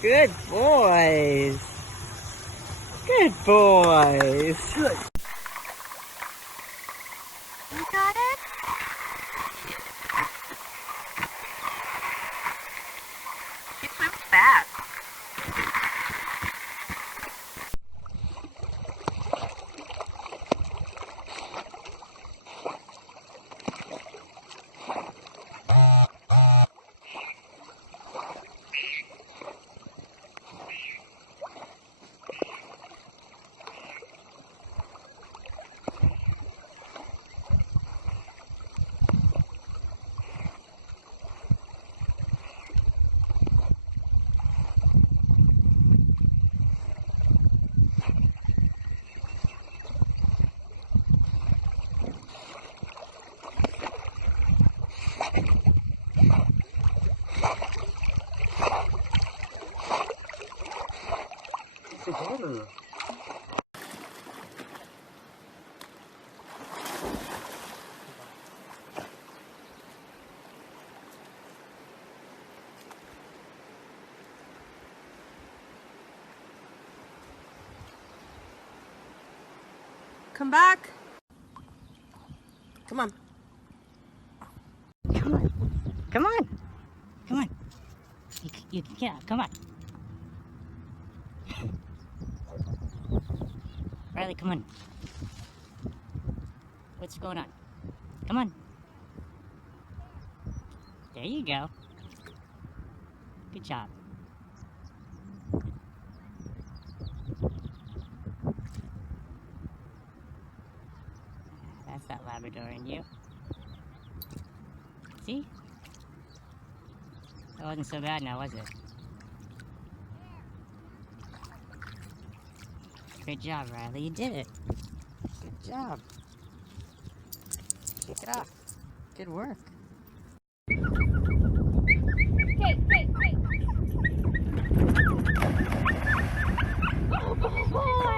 Good boys. Good boys. Good. You got it? She swims fast. Together. Come back. Come on. Come on. Come on. Come on. You yeah, come on. Riley, come on. What's going on? Come on. There you go. Good job. That's that Labrador in you. See? That wasn't so bad now, was it? Good job, Riley. You did it. Good job. Kick it off. Good work. Hey. Good boy.